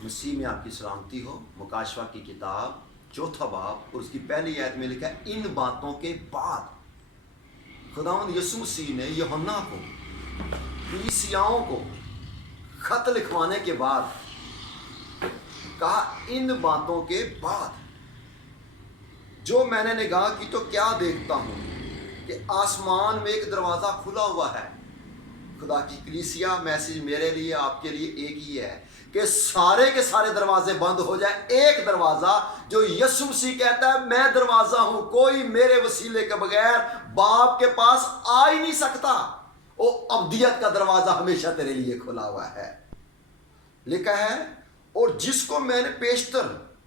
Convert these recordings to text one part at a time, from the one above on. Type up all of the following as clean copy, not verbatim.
मसीह में आपकी सलामती हो। मुकाशवा की किताब चौथा बाब और उसकी पहली आयत में लिखा है, इन बातों के बाद खुदावंद यीशु मसीह ने यूहन्ना को, कलीसियाओं को खत लिखवाने के बाद कहा, इन बातों के बाद जो मैंने निगाह की तो क्या देखता हूं कि आसमान में एक दरवाज़ा खुला हुआ है। खुदा की कलीसिया मैसेज मेरे लिए आपके लिए एक ही है कि सारे के सारे दरवाजे बंद हो जाए। एक दरवाजा जो यीशु मसीह कहता है, मैं दरवाजा हूं, कोई मेरे वसीले के बगैर बाप के पास आ ही नहीं सकता। वो अब्दियत का दरवाजा हमेशा तेरे लिए खुला हुआ है। लिखा है, और जिसको मैंने पेशतर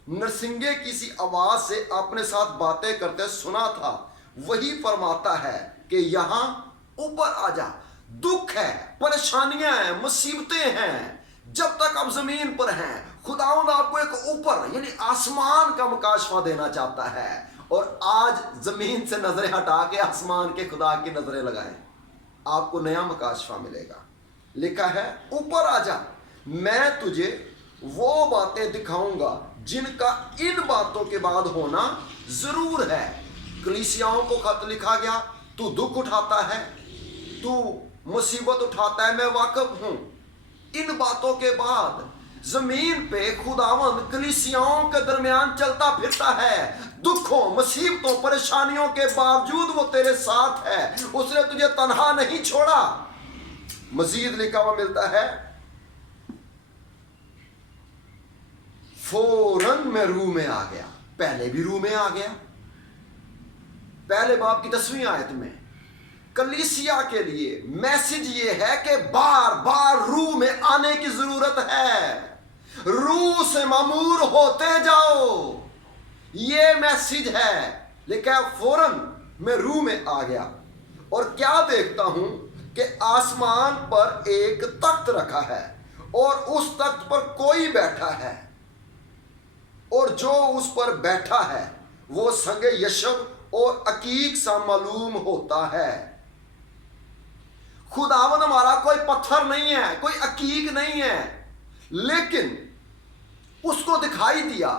नरसिंगे की सी आवाज से अपने साथ बातें करते सुना था, वही फरमाता है कि यहां ऊपर आ जा। दुख है, परेशानियां हैं, मुसीबतें हैं, जब तक आप जमीन पर हैं खुदावंद आपको एक ऊपर यानी आसमान का मुकाशफा देना चाहता है। और आज जमीन से नजरें हटा के आसमान के खुदा की नजरें लगाएं, आपको नया मुकाशफा मिलेगा। लिखा है, ऊपर आ जा, मैं तुझे वो बातें दिखाऊंगा जिनका इन बातों के बाद होना जरूर है। कलीसियाओं को खत लिखा गया, तू दुख उठाता है, तू मुसीबत उठाता है, मैं वाकिफ हूं। इन बातों के बाद जमीन पे खुदावंद कलीसियाओं के दरमियान चलता फिरता है। दुखों, मुसीबतों, परेशानियों के बावजूद वो तेरे साथ है। उसने तुझे तन्हा नहीं छोड़ा। मजीद लिखा हुआ मिलता है, फौरन मैं रूह में आ गया। पहले भी रूह में आ गया। पहले बाब की 10वीं आयत में कलीसिया के लिए मैसेज ये है कि बार बार रूह में आने की जरूरत है। रूह से मामूर होते जाओ, ये मैसेज है। लेकिन फौरन मैं रूह में आ गया और क्या देखता हूं कि आसमान पर एक तख्त रखा है और उस तख्त पर कोई बैठा है, और जो उस पर बैठा है वो संगे यशब और अकीक सा मालूम होता है। खुदावंद हमारा कोई पत्थर नहीं है, कोई अकीक नहीं है, लेकिन उसको दिखाई दिया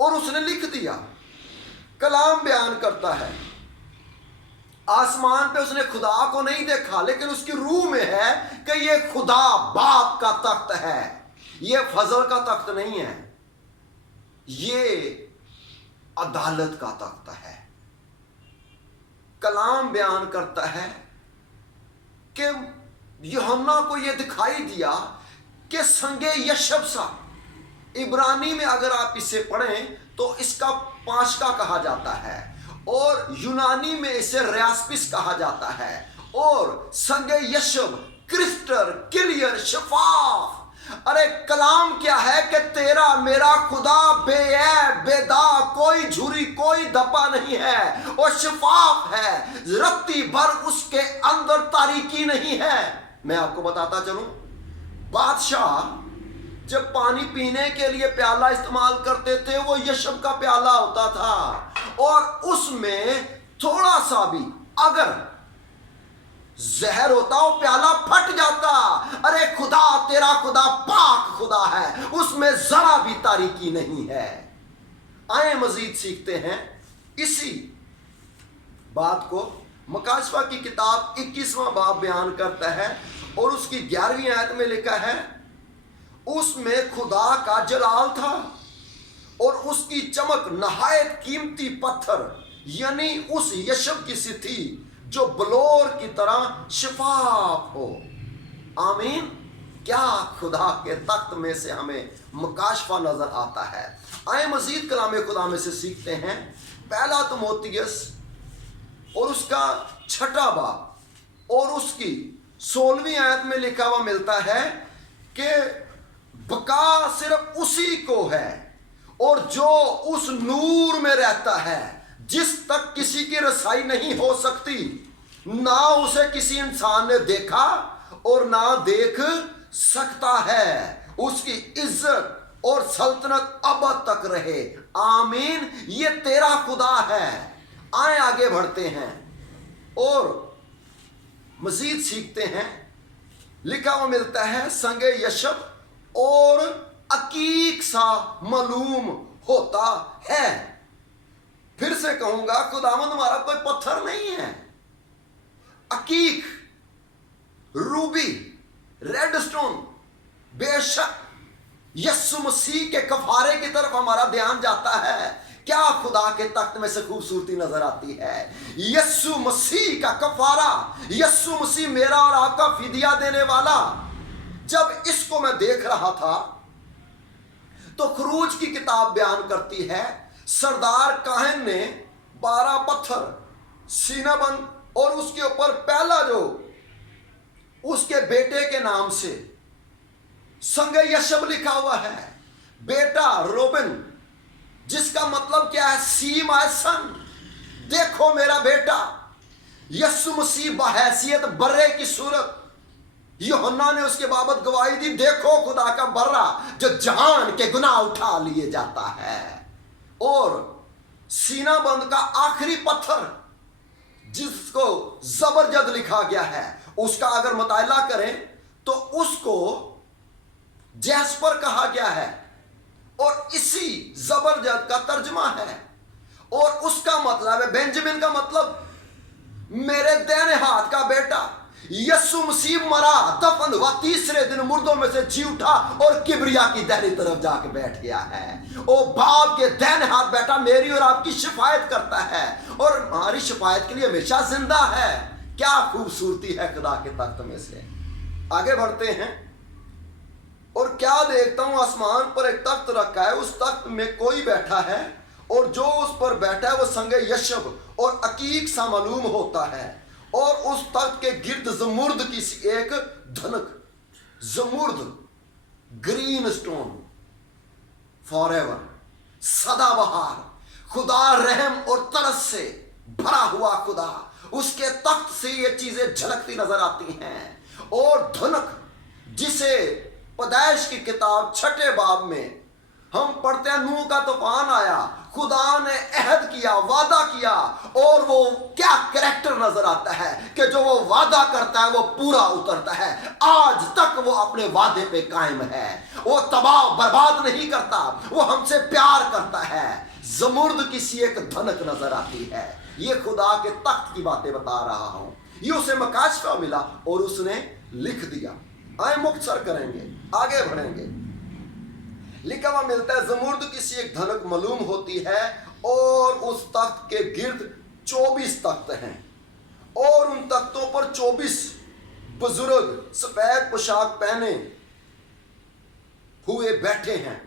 और उसने लिख दिया। कलाम बयान करता है, आसमान पे उसने खुदा को नहीं देखा, लेकिन उसकी रूह में है कि ये खुदा बाप का तख्त है। ये फजल का तख्त नहीं है, ये अदालत का तख्त है। कलाम बयान करता है कि यूहन्ना को यह दिखाई दिया कि संगे यशब सा, इब्रानी में अगर आप इसे पढ़ें तो इसका पांचका कहा जाता है, और यूनानी में इसे रियास्पिस कहा जाता है, और संगे यशब क्रिस्टर क्लियर शफाफ। अरे कलाम क्या है कि तेरा मेरा खुदा बेऐब बेदा, कोई झुरी कोई धब्बा नहीं है, और शफाफ है, रत्ती भर उसके अंदर तारीकी नहीं है। मैं आपको बताता चलूं, बादशाह जब पानी पीने के लिए प्याला इस्तेमाल करते थे वो यशब का प्याला होता था, और उसमें थोड़ा सा भी अगर जहर होता वो प्याला फट जाता। अरे खुदा तेरा खुदा पाक खुदा है, उसमें जरा भी तारीकी नहीं है। आए मजीद सीखते हैं इसी बात को। मुकाशवा की किताब 21वां बाब बयान करता है और उसकी 11वीं आयत में लिखा है, उसमें खुदा का जलाल था और उसकी चमक नहायत कीमती पत्थर यानी उस यशब की सी थी जो बलोर की तरह शफाफ हो। आमीन। क्या खुदा के तख्त में से हमें मुकाशफा नजर आता है। आए मजीद कलाम खुदा में से सीखते हैं। पहला तिमोथियस और उसका 6वां बाब और उसकी 16वीं आयत में लिखा हुआ मिलता है कि बका सिर्फ उसी को है और जो उस नूर में रहता है जिस तक किसी की रसाई नहीं हो सकती, ना उसे किसी इंसान ने देखा और ना देख सकता है। उसकी इज्जत और सल्तनत अब तक रहे। आमीन। ये तेरा खुदा है। आए आगे बढ़ते हैं और मजीद सीखते हैं। लिखा हुआ मिलता है, संगे यशब और अकीक सा मालूम होता है। फिर से कहूंगा, खुदावंद हमारा कोई पत्थर नहीं है। अकीक, रूबी, रेड स्टोन, बेशक यीशु मसीह के कफारे की तरफ हमारा ध्यान जाता है। क्या खुदा के तख्त में से खूबसूरती नजर आती है। यीशु मसीह का कफारा, यीशु मसीह मेरा और आपका फिदिया देने वाला। जब इसको मैं देख रहा था तो खरूज की किताब बयान करती है, सरदार काहन ने 12 पत्थर सीनाबंद और उसके ऊपर पहला जो उसके बेटे के नाम से संगे यशब लिखा हुआ है, बेटा रोबिन, जिसका मतलब क्या है, सी माय सन, देखो मेरा बेटा। यीशु मसीह बहैसियत बर्रे की सूरत, यूहन्ना ने उसके बाबत गवाही दी, देखो खुदा का बर्रा जो जहान के गुनाह उठा लिए जाता है। और सीनाबंद का आखिरी पत्थर जिसको जबरजद लिखा गया है, उसका अगर मुताला करें तो उसको जैस्पर कहा गया है और इसी जबरजद का तर्जमा है। और उसका मतलब है, बेंजामिन का मतलब मेरे दाहिने हाथ का बेटा। यीशु मसीह मरा, दफन हुआ, तीसरे दिन मुर्दों में से जी उठा और किबरिया की दाहिनी तरफ जाके बैठ गया है। ओ बाप के दाहिने हाथ बैठा मेरी और आपकी शिफायत करता है और हमारी शिफायत के लिए हमेशा जिंदा है। क्या खूबसूरती है खुदा के तख्त में से। आगे बढ़ते हैं और क्या देखता हूं, आसमान पर एक तख्त रखा है, उस तख्त में कोई बैठा है और जो उस पर बैठा है वो संगे यशब और अकीक सा मालूम होता है। और उस तख्त के गिर्द जमुर्द की सी एक धनक, जमुर्द ग्रीन स्टोन, फॉरएवर, सदाबहार, खुदा रहम और तरस से भरा हुआ खुदा, उसके तख्त से ये चीजें झलकती नजर आती हैं। और धनक जिसे पैदाइश की किताब 6 बाब में हम पढ़ते हैं, नूह का तूफान आया, खुदा ने अहद किया, वादा किया, और वो क्या कैरेक्टर नजर आता है कि जो वो वादा करता है वो पूरा उतरता है। आज तक वो अपने वादे पे कायम है, वो तबाह बर्बाद नहीं करता, वो हमसे प्यार करता है। जमुर्द किसी एक धनक नजर आती है। ये खुदा के तख्त की बातें बता रहा हूं। ये उसे मकाशफा मिला और उसने लिख दिया। आए मुख्तसर करेंगे, आगे बढ़ेंगे। लिखा हुआ मिलता है, जमुर्द किसी एक धनक मालूम होती है और उस तख्त के गिर्द 24 तख्त हैं और उन तख्तों पर 24 बुजुर्ग सफेद पोशाक पहने हुए बैठे हैं।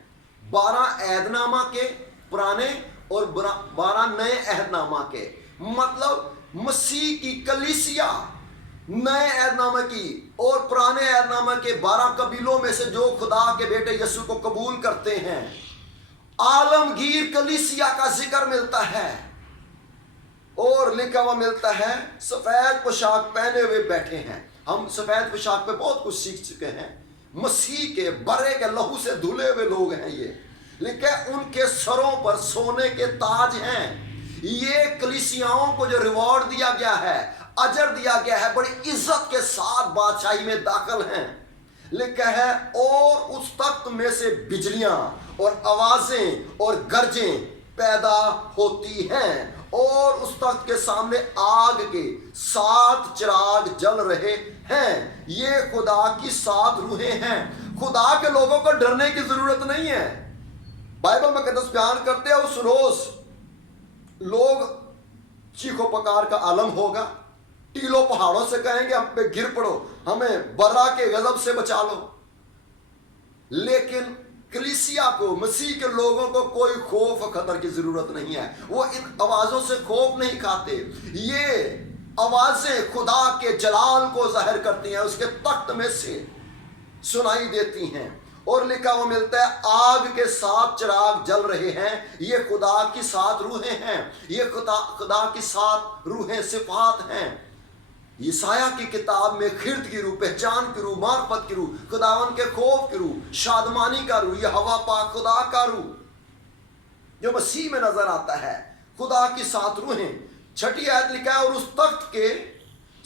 12 ऐदनामा के पुराने और 12 नए अहदनामा के, मतलब मसीह की कलीसिया नए ऐदनामा की और पुराने ऐदनामा के 12 कबीलों में से जो खुदा के बेटे यीशु को कबूल करते हैं, आलमगीर कलीसिया का जिक्र मिलता है। और लिखा हुआ मिलता है, सफेद पोशाक पहने हुए बैठे हैं। हम सफेद पोशाक पे बहुत कुछ सीख चुके हैं। मसीह के बरे के लहू से धुले हुए लोग हैं ये। लिखे उनके सरों पर सोने के ताज हैं। ये कलीसियाओं को जो रिवॉर्ड दिया गया है, अजर दिया गया है, बड़ी इज्जत के साथ बादशाही में दाखिल हैं। लिखा है, और उस तख्त में से बिजलियां और आवाजें और गरजें पैदा होती हैं और उस तख्त के सामने आग के 7 चिराग जल रहे हैं। ये खुदा की 7 रूहें हैं। खुदा के लोगों को डरने की जरूरत नहीं है। बाइबल मुकद्दस बयान करते हैं, उस रोज लोग चीखो पकार का आलम होगा, टीलों पहाड़ों से कहेंगे हम पे गिर पड़ो, हमें बर्रा के गजब से बचा लो। लेकिन कलीसिया को, मसीह के लोगों को कोई खौफ खतर की जरूरत नहीं है। वो इन आवाजों से खौफ नहीं खाते। ये आवाजें खुदा के जलाल को जाहिर करती हैं, उसके तख्त में से सुनाई देती हैं। और लिखा हुआ मिलता है, आग के 7 चिराग जल रहे हैं। ये खुदा की 7 रूहें हैं। ये खुदा की 7 रूहें सिफात हैं। यसाया की किताब में खिर्द की रूह, पहचान की रूह, मार्फत की रूह, खुदावन के खौफ की रूह, शादमानी का रूह, यह हवा पाक खुदा का रूह जो मसीह में नजर आता है। खुदा की 7 रूहें। 6 आयत लिखा है, और उस तख्त के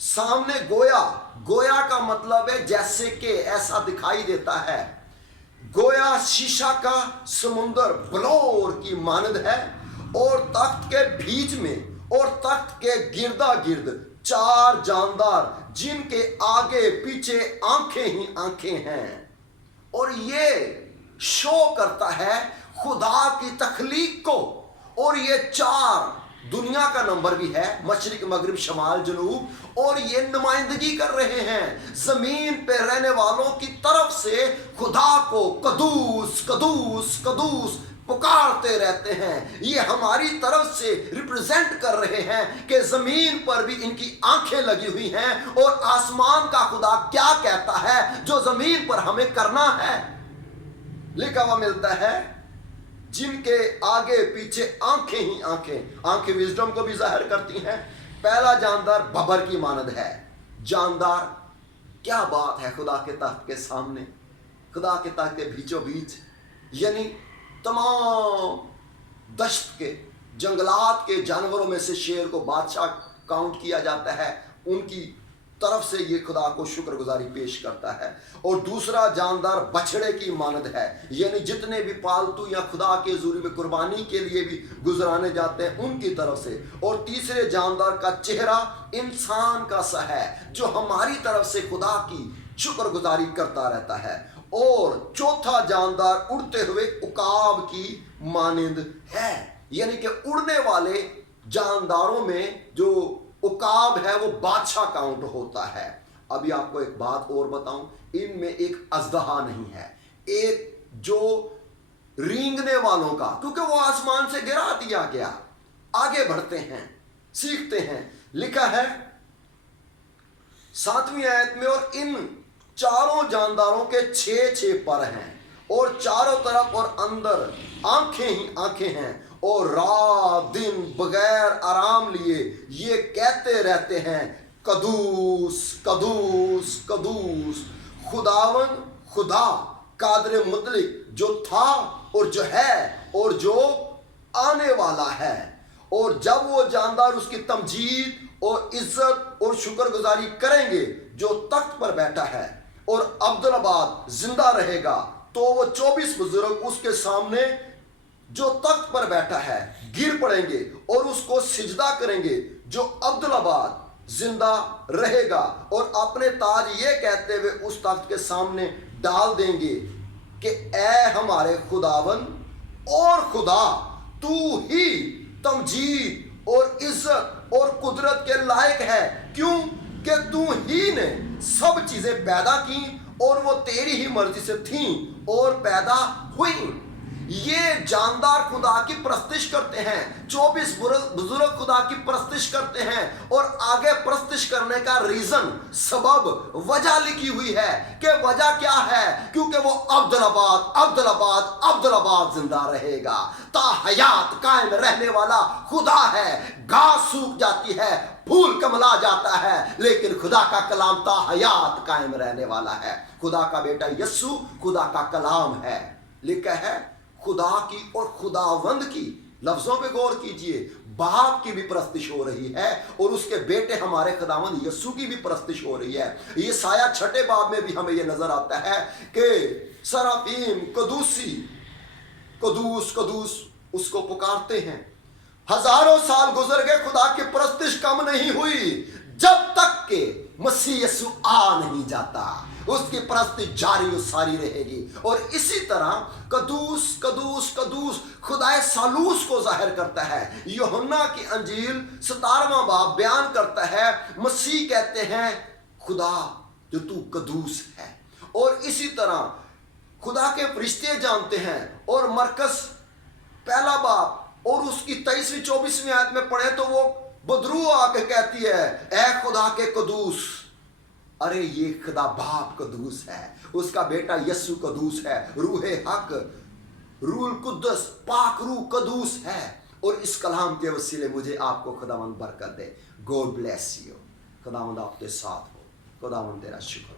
सामने गोया, गोया का मतलब है जैसे कि, ऐसा दिखाई देता है गोया शीशा का समुंदर बलौर की मानद है, और तख्त के बीच में और तख्त के गिरदा गिर्द 4 जानदार, जिनके आगे पीछे आंखें ही आंखें हैं। और ये शो करता है खुदा की तख्लीक को। और ये 4 दुनिया का नंबर भी है, मशरिक मगरिब शमाल जनूब, और ये नुमाइंदगी कर रहे हैं जमीन पे रहने वालों की तरफ से खुदा को कदूस कदूस कदूस पुकारते रहते हैं। ये हमारी तरफ से रिप्रेजेंट कर रहे हैं कि जमीन पर भी इनकी आंखें लगी हुई हैं, और आसमान का खुदा क्या कहता है जो जमीन पर हमें करना है। लिखा हुआ मिलता है जिनके आगे पीछे आंखें ही आंखें। आंखें विजडम को भी जाहिर करती हैं। पहला जानदार बबर की मानद है। जानदार, क्या बात है, खुदा के तख्त के सामने, खुदा के तख्त के बीचों बीच, यानी तमाम दश्त के जंगलात के जानवरों में से शेर को बादशाह काउंट किया जाता है, उनकी तरफ से ये खुदा को शुक्रगुजारी पेश करता है। और दूसरा जानदार बछड़े की मानद है, यानी जितने भी पालतू या खुदा के हुजूर में कुर्बानी के लिए भी गुजराने जाते हैं उनकी तरफ से। और तीसरे जानदार का चेहरा इंसान का सा है जो हमारी तरफ से खुदा की शुक्रगुजारी करता रहता है। और चौथा जानदार उड़ते हुए उकाब की मानंद है, यानी कि उड़ने वाले जानदारों में जो उकाब है वो बादशाह काउंट होता है। अभी आपको एक बात और बताऊं, इनमें एक अजदहा नहीं है, एक जो रेंगने वालों का, क्योंकि वो आसमान से गिरा दिया गया। आगे बढ़ते हैं, सीखते हैं। लिखा है 7वीं आयत में, और इन चारों जानदारों के 6 पर हैं, और चारों तरफ और अंदर आंखें ही आंखें हैं, और रात दिन बगैर आराम लिए ये कहते रहते हैं कदूस कदूस कदूस, खुदावन खुदा कादर मुतलिक, जो था और जो है और जो आने वाला है। और जब वो जानदार उसकी तमजीद और इज्जत और शुक्रगुजारी करेंगे जो तख्त पर बैठा है और अब्दुल्लाबाद जिंदा रहेगा, तो वो 24 बुजुर्ग उसके सामने जो तख्त पर बैठा है गिर पड़ेंगे और उसको सिजदा करेंगे जो अब्दुल्लाबाद जिंदा रहेगा, और अपने ताज ये कहते हुए उस तख्त के सामने डाल देंगे कि ए हमारे खुदावन और खुदा, तू ही तमजीद और इज्जत और कुदरत के लायक है, क्यों कि तू ही ने सब चीजें पैदा की और वो तेरी ही मर्जी से थीं और पैदा हुई। ये जानदार खुदा की प्रस्तिश करते हैं, 24 बुजुर्ग खुदा की प्रस्तिश करते हैं, और आगे प्रस्तिश करने का रीजन, सबब, वजह लिखी हुई है कि वजह क्या है, क्योंकि वो अब्दुल्लाबाद अब्दुल्लाबाद अब्दुल्लाबाद जिंदा रहेगा, ता हयात कायम रहने वाला खुदा है। घास सूख जाती है, फूल कमला जाता है, लेकिन खुदा का कलाम ता हयात कायम रहने वाला है। खुदा का बेटा यस्सु खुदा का कलाम है। लिखा है खुदा की और खुदावंद की, लफ्जों पे गौर कीजिए, बाप की भी प्रस्तिश हो रही है और उसके बेटे हमारे खुदावंद यस्सु की भी प्रस्तिश हो रही है। ये साया 6 बाब में भी हमें ये नजर आता है कि सराफीम कदूसी कदूस कदूस उसको पुकारते हैं। हजारों साल गुजर गए, खुदा की प्रस्तिश कम नहीं हुई, जब तक के मसीह यस्सु आ नहीं जाता, उसकी प्रस्तिश जारी और सारी रहेगी। और इसी तरह कदूस कदूस कदूस खुदाए सालूस को जाहिर करता है। यूहन्ना की अंजील 17वां बाब बयान करता है, मसीह कहते हैं खुदा जो तू कदूस है। और इसी तरह खुदा के फरिश्ते जानते हैं, और मरकस 1 बाब और उसकी 23वीं 24वीं आयत में पढ़े तो वो बदरू आके कहती है ए खुदा के कदूस। अरे ये खुदा बाप कदूस है, उसका बेटा यस्सु कदूस है, रूहे हक रूल कुद्दस पाक रूह कदूस है। और इस कलाम के वसीले मुझे आपको खुदावंद बरकत दे। God bless you. खुदावंद आपके साथ हो। खुदावंद तेरा शुक्र।